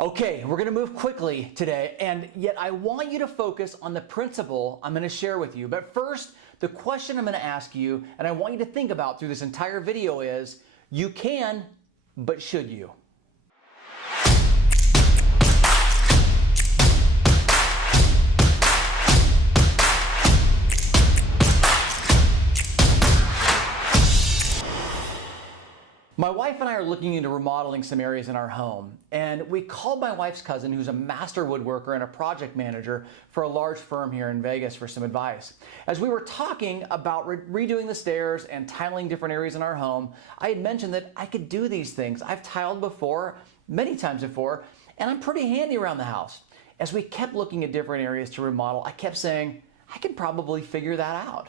Okay, we're going to move quickly today, and yet I want you to focus on the principle I'm going to share with you. But first, the question I'm going to ask you, and I want you to think about through this entire video is, you can, but should you? My wife and I are looking into remodeling some areas in our home, and we called my wife's cousin, who's a master woodworker and a project manager for a large firm here in Vegas, for some advice. As we were talking about redoing the stairs and tiling different areas in our home, I had mentioned that I could do these things. I've tiled before, many times before, and I'm pretty handy around the house. As we kept looking at different areas to remodel, I kept saying, I could probably figure that out.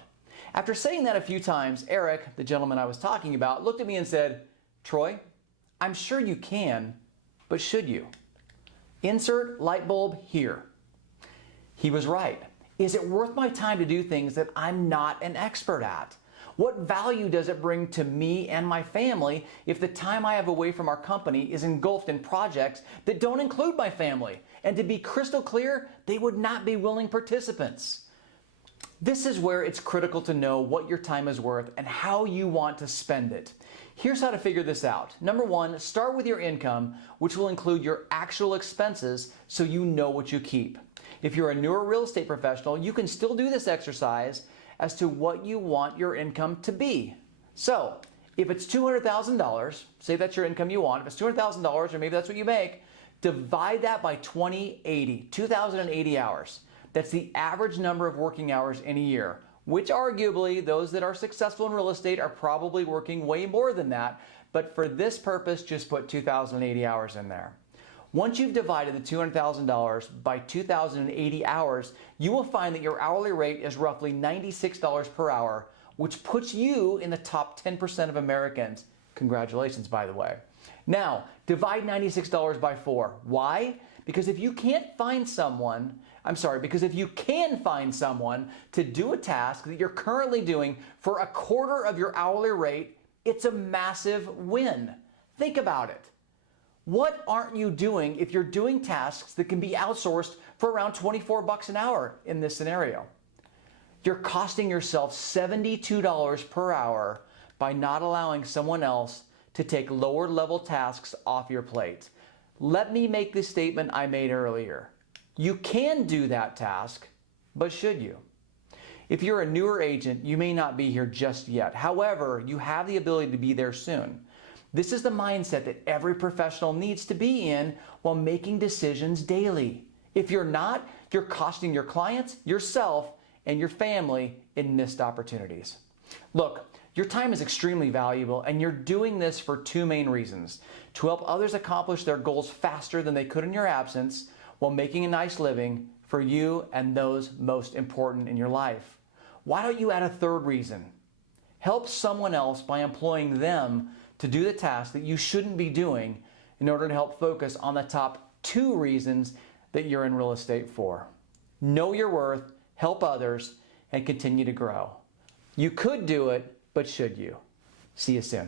After saying that a few times, Eric, the gentleman I was talking about, looked at me and said, Troy, I'm sure you can, but should you? Insert light bulb here. He was right. Is it worth my time to do things that I'm not an expert at? What value does it bring to me and my family if the time I have away from our company is engulfed in projects that don't include my family? And to be crystal clear, they would not be willing participants. This is where it's critical to know what your time is worth and how you want to spend it. Here's how to figure this out. Number one, start with your income, which will include your actual expenses so you know what you keep. If you're a newer real estate professional, you can still do this exercise as to what you want your income to be. So, if it's $200,000, say that's your income you want, if it's $200,000 or maybe that's what you make, divide that by 2,080 hours. That's the average number of working hours in a year, which arguably those that are successful in real estate are probably working way more than that. But for this purpose, just put 2,080 hours in there. Once you've divided the $200,000 by 2,080 hours, you will find that your hourly rate is roughly $96 per hour, which puts you in the top 10% of Americans. Congratulations, by the way. Now, divide $96 by 4. Why? Because if you can find someone to do a task that you're currently doing for a quarter of your hourly rate, it's a massive win. Think about it. What aren't you doing if you're doing tasks that can be outsourced for around 24 bucks an hour in this scenario? You're costing yourself $72 per hour by not allowing someone else to take lower level tasks off your plate. Let me make the statement I made earlier. You can do that task, but should you? If you're a newer agent, you may not be here just yet. However, you have the ability to be there soon. This is the mindset that every professional needs to be in while making decisions daily. If you're not, you're costing your clients, yourself, and your family in missed opportunities. Look, your time is extremely valuable, and you're doing this for two main reasons: to help others accomplish their goals faster than they could in your absence, while making a nice living for you and those most important in your life. Why don't you add a third reason? Help someone else by employing them to do the task that you shouldn't be doing in order to help focus on the top two reasons that you're in real estate for. Know your worth, help others, and continue to grow. You could do it, but should you? See you soon.